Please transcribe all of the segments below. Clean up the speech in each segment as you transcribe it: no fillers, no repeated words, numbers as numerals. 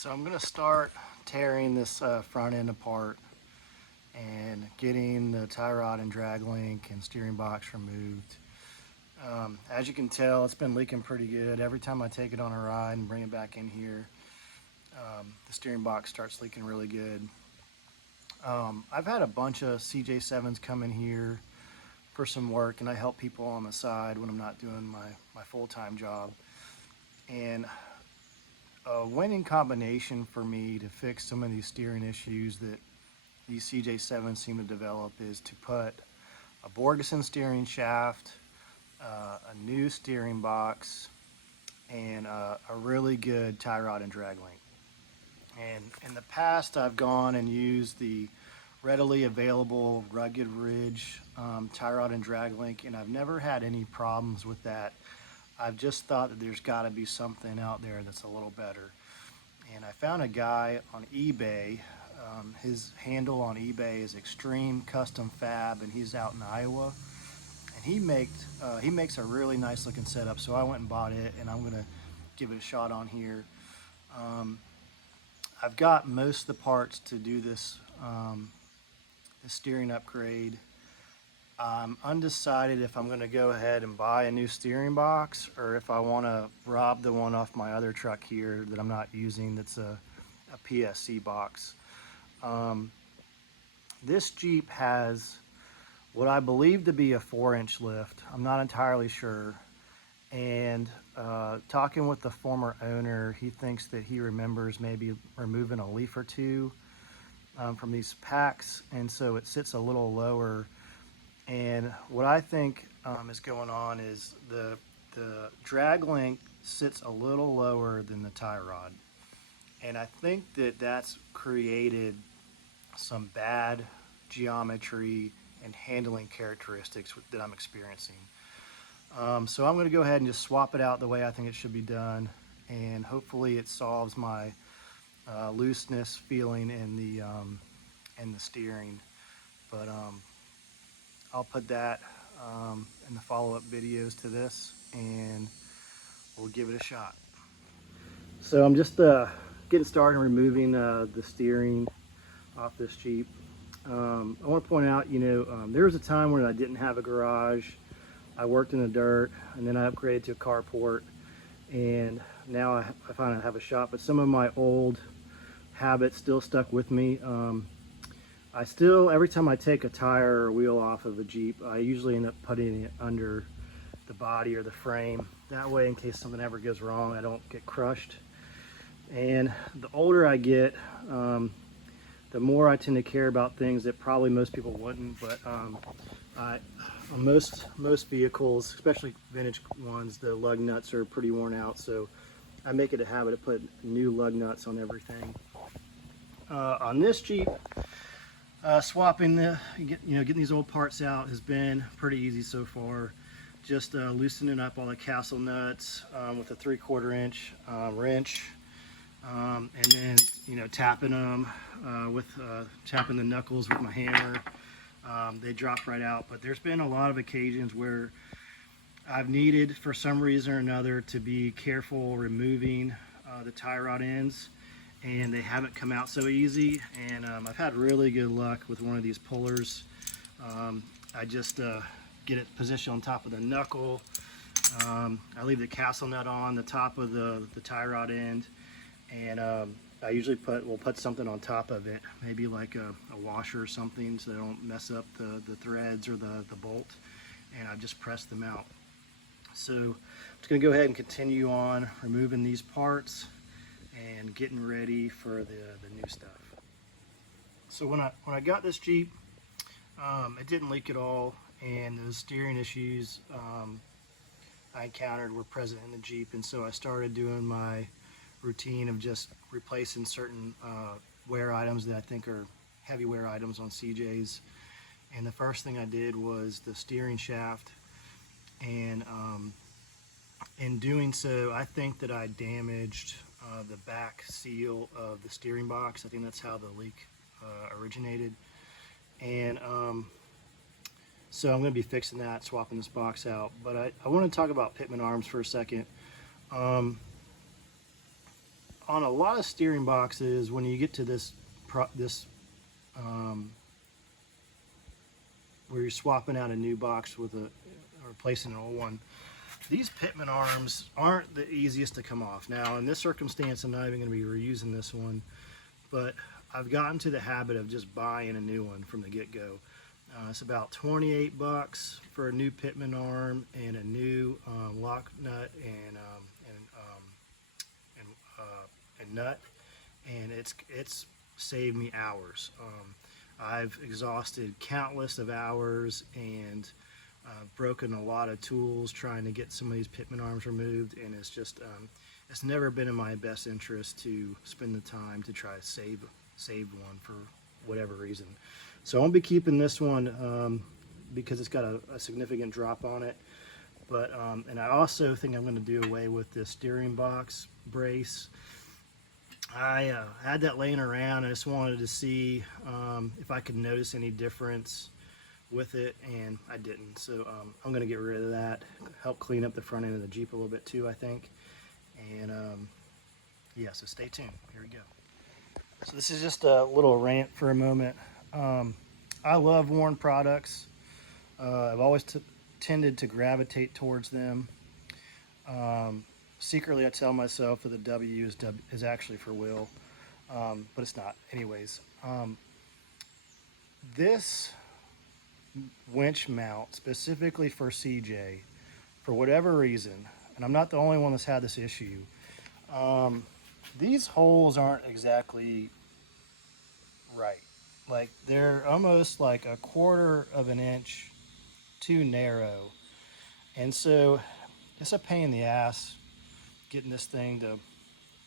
So I'm going to start tearing this front end apart and getting the tie rod and drag link and steering box removed. As you can tell, it's been leaking pretty good. Every time I take it on a ride and bring it back in here, the steering box starts leaking really good. I've had a bunch of CJ7s come in here for some work, and I help people on the side when I'm not doing my full-time job. And a winning combination for me to fix some of these steering issues that these CJ7s seem to develop is to put a Borgeson steering shaft, a new steering box, and a really good tie rod and drag link. And in the past, I've gone and used the readily available Rugged Ridge tie rod and drag link, and I've never had any problems with that. I've just thought that there's got to be something out there that's a little better. And I found a guy on eBay. His handle on eBay is Extreme Custom Fab, and he's out in Iowa. And he makes a really nice looking setup. So I went and bought it, and I'm gonna give it a shot on here. I've got most of the parts to do this steering upgrade. I'm undecided if I'm going to go ahead and buy a new steering box or if I want to rob the one off my other truck here that I'm not using that's a PSC box. This Jeep has what I believe to be a 4-inch lift. I'm not entirely sure. And talking with the former owner, he thinks that he remembers maybe removing a leaf or two from these packs, and so it sits a little lower. And what I think is going on is the drag link sits a little lower than the tie rod. And I think that that's created some bad geometry and handling characteristics that I'm experiencing. So I'm going to go ahead and just swap it out the way I think it should be done. And hopefully it solves my looseness feeling in the steering. But I'll put that in the follow-up videos to this, and we'll give it a shot. So I'm just getting started removing the steering off this Jeep. I want to point out, there was a time when I didn't have a garage. I worked in the dirt, and then I upgraded to a carport, and now I find I have a shop. But some of my old habits still stuck with me. Every time I take a tire or wheel off of a Jeep, I usually end up putting it under the body or the frame. That way, in case something ever goes wrong, I don't get crushed. And the older I get, the more I tend to care about things that probably most people wouldn't. But on most vehicles, especially vintage ones, the lug nuts are pretty worn out. So I make it a habit to put new lug nuts on everything. On this Jeep, swapping getting these old parts out has been pretty easy so far. Just loosening up all the castle nuts with a 3/4 inch wrench, and then tapping them tapping the knuckles with my hammer. They drop right out. But there's been a lot of occasions where I've needed, for some reason or another, to be careful removing the tie rod ends, and they haven't come out so easy. And I've had really good luck with one of these pullers. I just get it positioned on top of the knuckle. I leave the castle nut on the top of the tie rod end, and I usually will put something on top of it, maybe like a washer or something, so they don't mess up the threads or the bolt, and I just press them out. So I'm just going to go ahead and continue on removing these parts and getting ready for the new stuff. So when I got this Jeep, it didn't leak at all, and the steering issues I encountered were present in the Jeep, and so I started doing my routine of just replacing certain wear items that I think are heavy wear items on CJs. And the first thing I did was the steering shaft, and in doing so, I think that I damaged the back seal of the steering box. I think that's how the leak originated. And so I'm going to be fixing that, swapping this box out. But I want to talk about pitman arms for a second. on a lot of steering boxes, when you get to this um, where you're swapping out a new box with a replacing an old one, these pitman arms aren't the easiest to come off. Now, in this circumstance, I'm not even going to be reusing this one, but I've gotten to the habit of just buying a new one from the get-go. It's about 28 bucks for a new pitman arm and a new lock nut and nut, and it's saved me hours. I've exhausted countless of hours and broken a lot of tools trying to get some of these pitman arms removed, and it's just it's never been in my best interest to spend the time to try to save one for whatever reason. So I won't be keeping this one because it's got a significant drop on it. But and I also think I'm going to do away with this steering box brace. I had that laying around. I just wanted to see if I could notice any difference with it, and I didn't. So I'm going to get rid of that. Help clean up the front end of the Jeep a little bit too, I think. And yeah, so stay tuned. Here we go. So this is just a little rant for a moment. I love Warn products. I've always tended to gravitate towards them. Secretly, I tell myself that the W is actually for Will, but it's not. Anyways, this winch mount specifically for CJ, for whatever reason, and I'm not the only one that's had this issue, these holes aren't exactly right. Like, they're almost like a quarter of an inch too narrow, and so it's a pain in the ass getting this thing to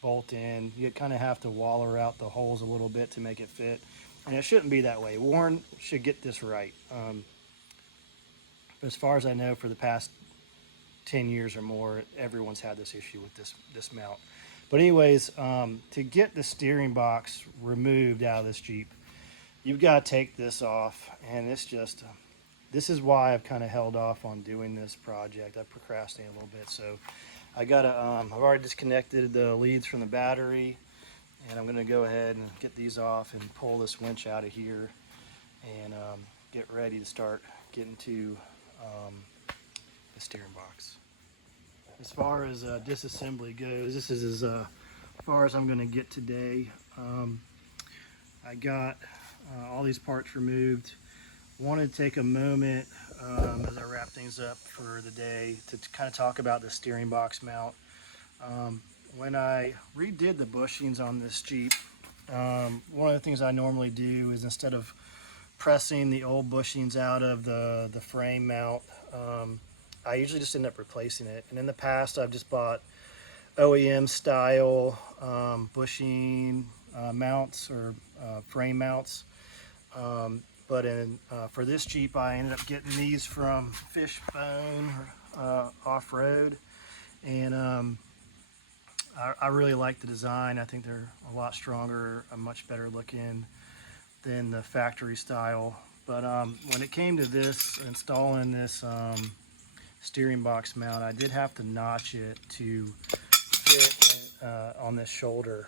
bolt in. You kind of have to waller out the holes a little bit to make it fit, and it shouldn't be that way. Warren should get this right. But as far as I know, for the past 10 years or more, everyone's had this issue with this mount. But anyways, to get the steering box removed out of this Jeep, you've got to take this off, and it's just this is why I've kind of held off on doing this project. I procrastinated a little bit, so I gotta I've already disconnected the leads from the battery, and I'm gonna go ahead and get these off and pull this winch out of here and get ready to start getting to the steering box. As far as disassembly goes, this is as far as I'm gonna get today. I got all these parts removed. Wanted to take a moment as I wrap things up for the day to kind of talk about the steering box mount. When I redid the bushings on this Jeep, one of the things I normally do is, instead of pressing the old bushings out of the frame mount, I usually just end up replacing it. And in the past, I've just bought OEM style bushing mounts or frame mounts. But for this Jeep, I ended up getting these from Fishbone Off-Road, and I really like the design. I think they're a lot stronger, much better looking than the factory style. But when it came to this, installing this steering box mount, I did have to notch it to fit on this shoulder.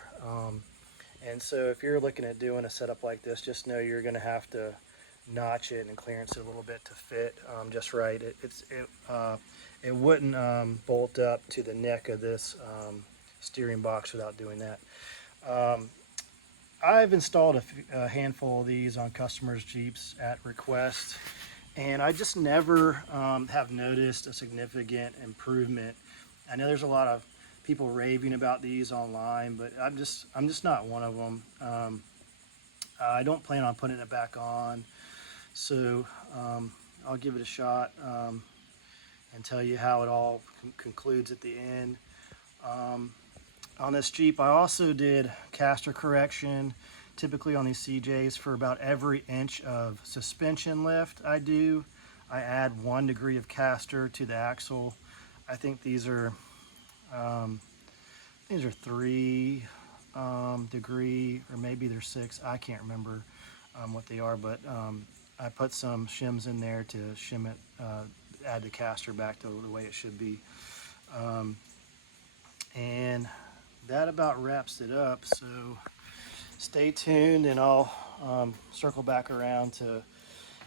And so if you're looking at doing a setup like this, just know you're going to have to notch it and clearance it a little bit to fit just right. It wouldn't bolt up to the neck of this steering box without doing that. I've installed a handful of these on customers' Jeeps at request, and I just never have noticed a significant improvement. I know there's a lot of people raving about these online, but I'm just not one of them. I don't plan on putting it back on, so I'll give it a shot and tell you how it all concludes at the end. On this Jeep, I also did caster correction. Typically on these CJs, for about every inch of suspension lift I add 1 degree of caster to the axle. I think these are 3 degree, or maybe they're 6. I can't remember what they are, but I put some shims in there to shim it, add the caster back to the way it should be. And that about wraps it up. So stay tuned, and I'll circle back around to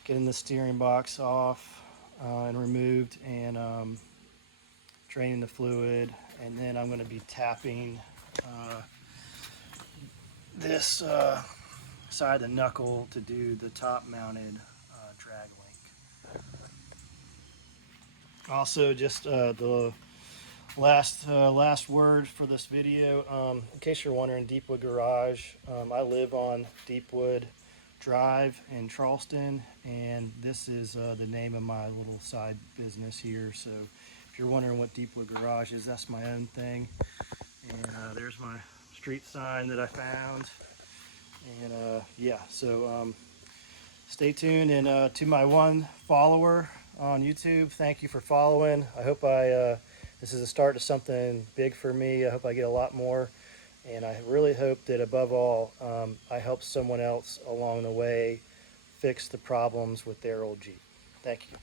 getting the steering box off and removed, and draining the fluid, and then I'm going to be tapping this side of the knuckle to do the top mounted drag link. Also, just the last word for this video, in case you're wondering, Deepwood Garage, I live on Deepwood Drive in Charleston, and this is the name of my little side business here. So if you're wondering what Deepwood Garage is, that's my own thing. And there's my street sign that I found. And yeah, so stay tuned. And to my one follower on YouTube, thank you for following. I hope this is a start to something big for me. I hope I get a lot more. And I really hope that above all, I help someone else along the way fix the problems with their old Jeep. Thank you.